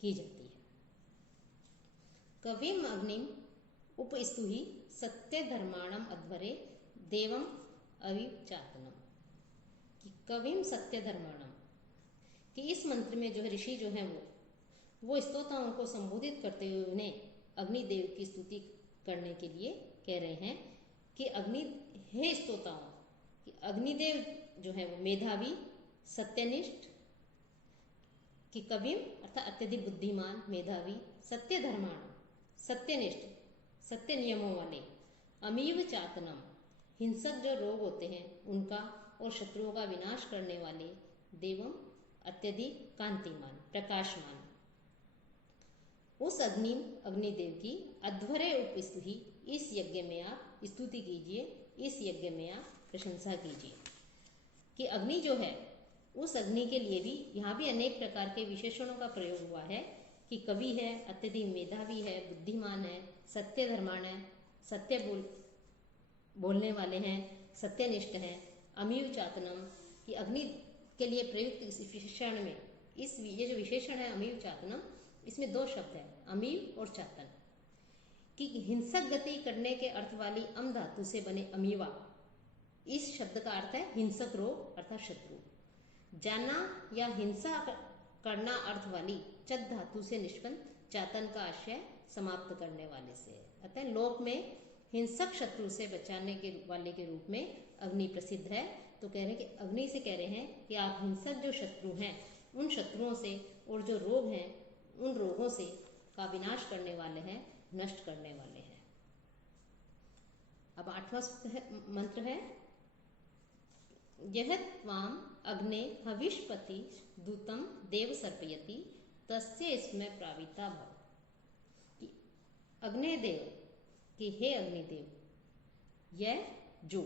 की जाती है। कविम अग्निम उपस्तुहि सत्य धर्माणम अध्वरे देवम अविचातनम। कि कविम सत्य धर्माणम, कि इस मंत्र में जो है ऋषि जो है वो स्तोताओं को संबोधित करते हुए उन्हें अग्निदेव की स्तुति करने के लिए कह रहे हैं कि अग्नि हे स्तोताओं, कि अग्निदेव जो है वो मेधावी, सत्यनिष्ठ, कि कविम अर्थात अत्यधिक बुद्धिमान, मेधावी, सत्य धर्माण, सत्यनिष्ठ, सत्य नियमों वाले, अमीव चातनम, हिंसक जो रोग होते हैं उनका और शत्रुओं का विनाश करने वाले, देवम अत्यधिक कांतिमान, प्रकाशमान, उस अग्निदेव की अध्वरे उपस्तुहि, इस यज्ञ में आप स्तुति कीजिए, इस यज्ञ में आप प्रशंसा कीजिए। कि अग्नि जो है उस अग्नि के लिए भी यहाँ भी अनेक प्रकार के विशेषणों का प्रयोग हुआ है कि कवि है, अत्यधिक मेधावी है, बुद्धिमान है, सत्य धर्माण है, सत्य बोलने वाले हैं, सत्यनिष्ठ हैं, अमीव चातनम, कि अग्नि के लिए प्रयुक्त इस विशेषण में ये जो विशेषण है अमीव चातनम, इसमें दो शब्द है, अमीव और चातन। कि हिंसक गति करने के अर्थ वाली अम धातु से बने अमीवा, इस शब्द का अर्थ है हिंसक रोग अर्थात शत्रु। जाना या हिंसा करना अर्थ वाली चत धातु से निष्पन्न चातन का आशय समाप्त करने वाले से, अतः लोक में हिंसक शत्रु से बचाने के वाले के रूप में अग्नि प्रसिद्ध है। तो कह रहे हैं कि अग्नि से कह रहे हैं कि आप हिंसक जो शत्रु हैं उन शत्रुओं से और जो रोग हैं उन रोगों से का विनाश करने वाले हैं, नष्ट करने वाले हैं। अब 8वां मंत्र है, यह त्वाम अग्ने हविष्पति दूतम देव सर्पयति तस्य इसमें प्राविता भव। कि अग्निदेव, कि हे अग्निदेव, यह जो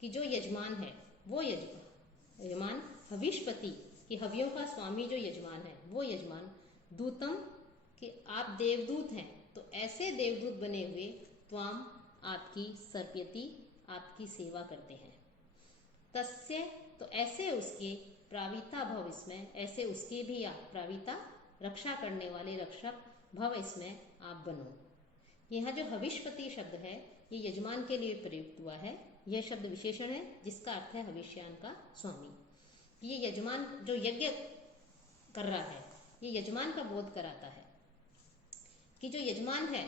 कि जो यजमान है वो यजमान हविष्पति, कि हवियों का स्वामी जो यजमान है वो यजमान, दूतम, कि आप देवदूत हैं, तो ऐसे देवदूत बने हुए त्वाम आपकी सर्पयति, आपकी सेवा करते हैं, तस्य, तो ऐसे उसके प्राविता भव, इसमें ऐसे उसके भी आप प्राविता, रक्षा करने वाले रक्षक, भव इसमें आप बनो। यहाँ जो हविष्पति शब्द है ये यजमान के लिए प्रयुक्त हुआ है। यह शब्द विशेषण है जिसका अर्थ है हविष्यान का स्वामी। ये यजमान जो यज्ञ कर रहा है ये यजमान का बोध कराता है कि जो यजमान है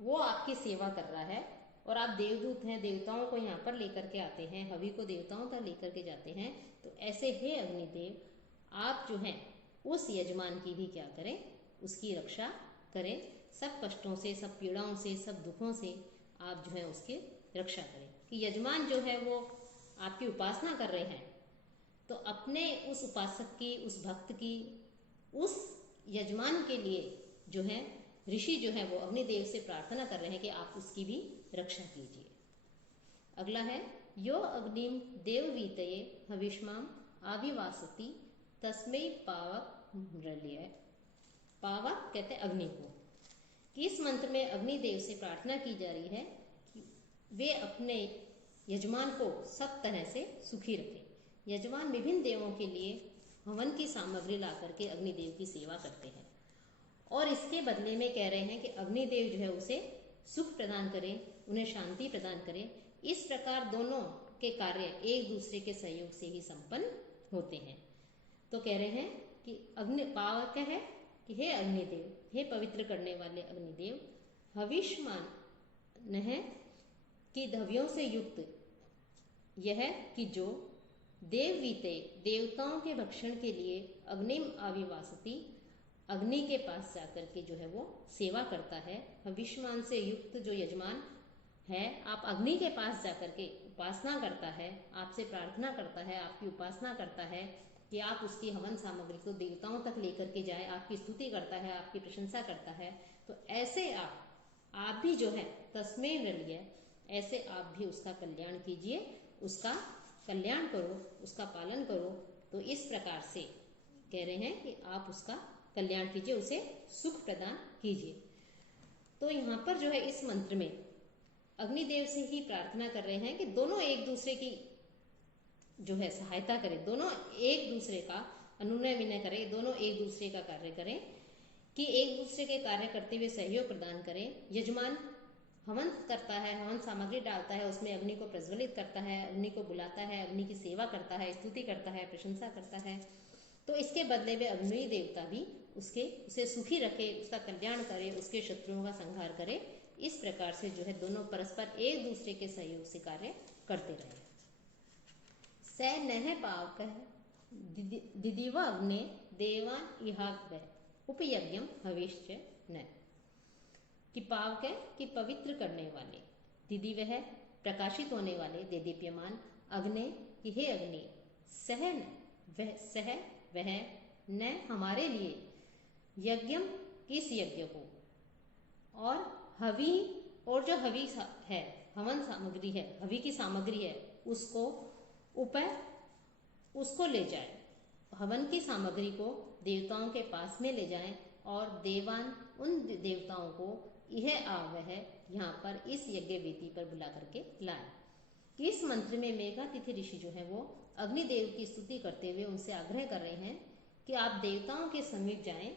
वो आपकी सेवा कर रहा है और आप देवदूत हैं, देवताओं को यहाँ पर लेकर के आते हैं, हवि को देवताओं तक लेकर के जाते हैं। तो ऐसे हे अग्निदेव, आप जो हैं उस यजमान की भी क्या करें, उसकी रक्षा करें, सब कष्टों से, सब पीड़ाओं से, सब दुखों से आप जो है उसकी रक्षा करें। कि यजमान जो है वो आपकी उपासना कर रहे हैं तो अपने उस उपासक की, उस भक्त की, उस यजमान के लिए जो है ऋषि जो है वो अग्निदेव से प्रार्थना कर रहे हैं कि आप उसकी भी रक्षा कीजिए। अगला है, यो अग्निम देववीतये हविष्माम आविवासति तस्मै पावक मृल्य। पावक कहते हैं अग्नि को। कि इस मंत्र में अग्निदेव से प्रार्थना की जा रही है कि वे अपने यजमान को सब तरह से सुखी रखें। यजमान विभिन्न देवों के लिए हवन की सामग्री ला करके अग्निदेव की सेवा करते हैं और इसके बदले में कह रहे हैं कि अग्निदेव जो है उसे सुख प्रदान करें, उन्हें शांति प्रदान करें। इस प्रकार दोनों के कार्य एक दूसरे के सहयोग से ही संपन्न होते हैं। तो कह रहे हैं कि अग्नि पावक है कि हे अग्निदेव, हे पवित्र करने वाले अग्निदेव, हविष्मान है कि हवियों से युक्त यह कि जो देववीते, देवताओं के भक्षण के लिए अग्निम आविवासति, अग्नि के पास जाकर के जो है वो सेवा करता है। हविष्मान से युक्त जो यजमान है, आप अग्नि के पास जाकर के उपासना करता है, आपसे प्रार्थना करता है, आपकी उपासना करता है कि आप उसकी हवन सामग्री को देवताओं तक लेकर के जाए, आपकी स्तुति करता है, आपकी प्रशंसा करता है। तो ऐसे आप भी जो है तस्मै नृल्य, ऐसे आप भी उसका कल्याण कीजिए, उसका कल्याण करो, उसका पालन करो। तो इस प्रकार से कह रहे हैं कि आप उसका कल्याण कीजिए, उसे सुख प्रदान कीजिए। तो यहाँ पर जो है इस मंत्र में अग्निदेव से ही प्रार्थना कर रहे हैं कि दोनों एक दूसरे की जो है सहायता करें, दोनों एक दूसरे का अनुनय विनय करें, दोनों एक दूसरे का कार्य करें कि एक दूसरे के कार्य करते हुए सहयोग प्रदान करें। यजमान हवन करता है, हवन सामग्री डालता है, उसमें अग्नि को प्रज्वलित करता है, अग्नि को बुलाता है, अग्नि की सेवा करता है, स्तुति करता है, प्रशंसा करता है। तो इसके बदले में अग्नि देवता भी उसे सुखी रखे, उसका कल्याण करे, उसके शत्रुओं का संहार करे। इस प्रकार से जो है दोनों परस्पर एक दूसरे के सहयोग से कार्य करते रहे। स नह पावकः दिदिव अग्ने देवान इहाग् उपयज्ञम हविष्च न। कि पावक है कि पवित्र करने वाले, दिदिव है प्रकाशित होने वाले, देदीप्यमान, अग्नि कि हे अग्नि, सह वह न हमारे लिए, यज्ञम किस यज्ञ को, और हवि और जो हवि है, हवन सामग्री है, हवि की सामग्री है, उसको उसको ले जाए, हवन की सामग्री को देवताओं के पास में ले जाएं, और देवान उन देवताओं को यह आवह है यहाँ पर इस यज्ञ वेदी पर बुला करके लाए। इस मंत्र में मेघातिथि ऋषि जो है वो अग्निदेव की स्तुति करते हुए उनसे आग्रह कर रहे हैं कि आप देवताओं के समीप जाएं,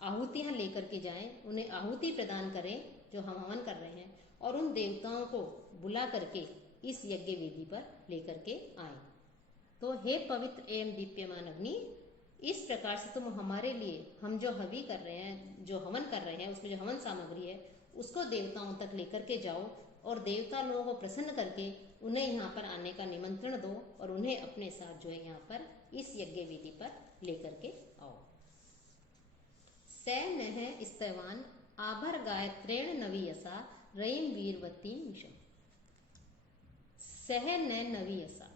आहुतियां लेकर के जाएं, उन्हें आहुति प्रदान करें जो हम हवन कर रहे हैं, और उन देवताओं को बुला करके इस यज्ञ वेदी पर लेकर के आए। तो हे पवित्र एवं दीप्यमान अग्नि, इस प्रकार से तुम हमारे लिए, हम जो हवि कर रहे हैं, जो हवन कर रहे हैं, उसमें जो हवन सामग्री है उसको देवताओं तक लेकर के जाओ, और देवता लोगों को प्रसन्न करके उन्हें यहाँ पर आने का निमंत्रण दो, और उन्हें अपने साथ जो है यहाँ पर इस यज्ञ वेदी पर लेकर के आओ। स नह स्तवान आभर गायत्रेण नवीयसा रयिम वीरवती मिशम। सह न नवीयसा,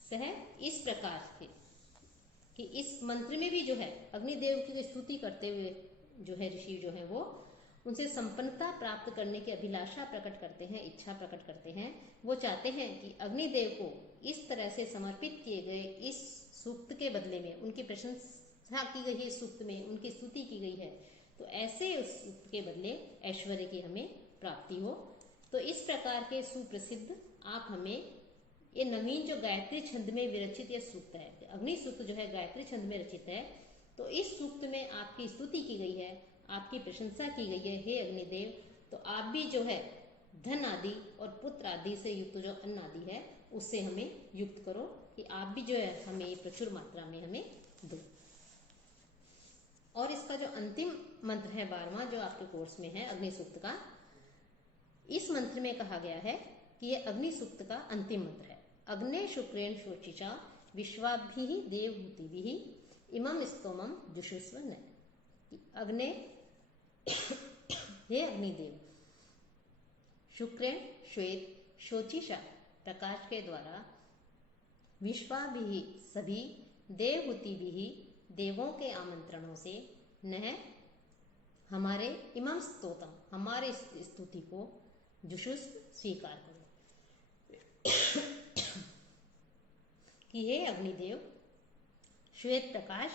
सह इस प्रकार से कि इस मंत्र में भी जो है अग्निदेव की स्तुति करते हुए जो है ऋषि जो है वो उनसे संपन्नता प्राप्त करने की अभिलाषा प्रकट करते हैं, इच्छा प्रकट करते हैं। वो चाहते हैं कि अग्निदेव को इस तरह से समर्पित किए गए इस सूक्त के बदले में, उनकी प्रशंसा की गई है, सूक्त में उनकी स्तुति की गई है, तो ऐसे उस सूक्त के बदले ऐश्वर्य की हमें प्राप्ति हो। तो इस प्रकार के सुप्रसिद्ध आप हमें ये नवीन जो गायत्री छंद में विरचित यह सूक्त है, अग्नि सूक्त जो है गायत्री छंद में रचित है, तो इस सूक्त में आपकी स्तुति की गई है, आपकी प्रशंसा की गई है हे अग्निदेव। तो आप भी जो है धन आदि और पुत्र आदि से युक्त जो अन्न आदि है उससे हमें युक्त करो, कि आप भी जो है हमें प्रचुर मात्रा में हमें दो। और इसका जो अंतिम मंत्र है 12वां जो आपके कोर्स में है अग्नि सूक्त का, इस मंत्र में कहा गया है कि यह अग्नि सूक्त का अंतिम मंत्र है। अग्ने शुक्रेण शोचिचा विश्वाभिः देवहूतिभिः इमं स्तोमं जुषुस्व न। अग्ने हे अग्निदेव, शुक्रेण श्वेत शोचिषा प्रकाश के द्वारा, विश्वाभिः सभी, देवहूतिभिः देवों के आमंत्रणों से, न हमारे, इमं स्तोतम हमारे स्तुति को, जुषुस्व स्वीकार करो। कि हे अग्निदेव, श्वेत प्रकाश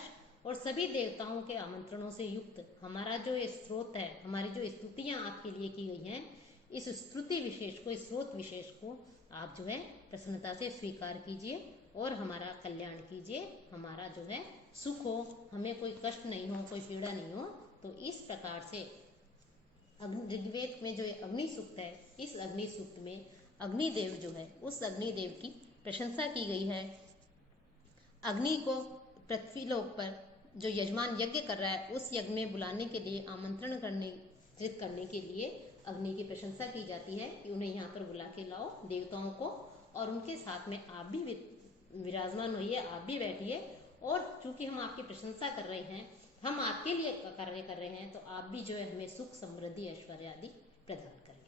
और सभी देवताओं के आमंत्रणों से युक्त हमारा जो ये स्रोत है, हमारी जो स्तुतियां आपके लिए की गई हैं, इस स्तुति विशेष को, इस स्रोत विशेष को आप जो है प्रसन्नता से स्वीकार कीजिए और हमारा कल्याण कीजिए, हमारा जो है सुख हो, हमें कोई कष्ट नहीं हो, कोई पीड़ा नहीं हो। तो इस प्रकार से ऋग्वेद में जो अग्नि सूक्त है, इस अग्नि सूक्त में अग्निदेव जो है उस अग्निदेव की प्रशंसा की गई है। अग्नि को पृथ्वी लोक पर जो यजमान यज्ञ कर रहा है उस यज्ञ में बुलाने के लिए, आमंत्रण करने के लिए अग्नि की प्रशंसा की जाती है कि उन्हें यहाँ पर बुला के लाओ देवताओं को, और उनके साथ में आप भी विराजमान होइए, आप भी बैठिए, और चूंकि हम आपकी प्रशंसा कर रहे हैं, हम आपके लिए कार्य कर रहे हैं, तो आप भी जो है हमें सुख, समृद्धि, ऐश्वर्य आदि प्रदान करें।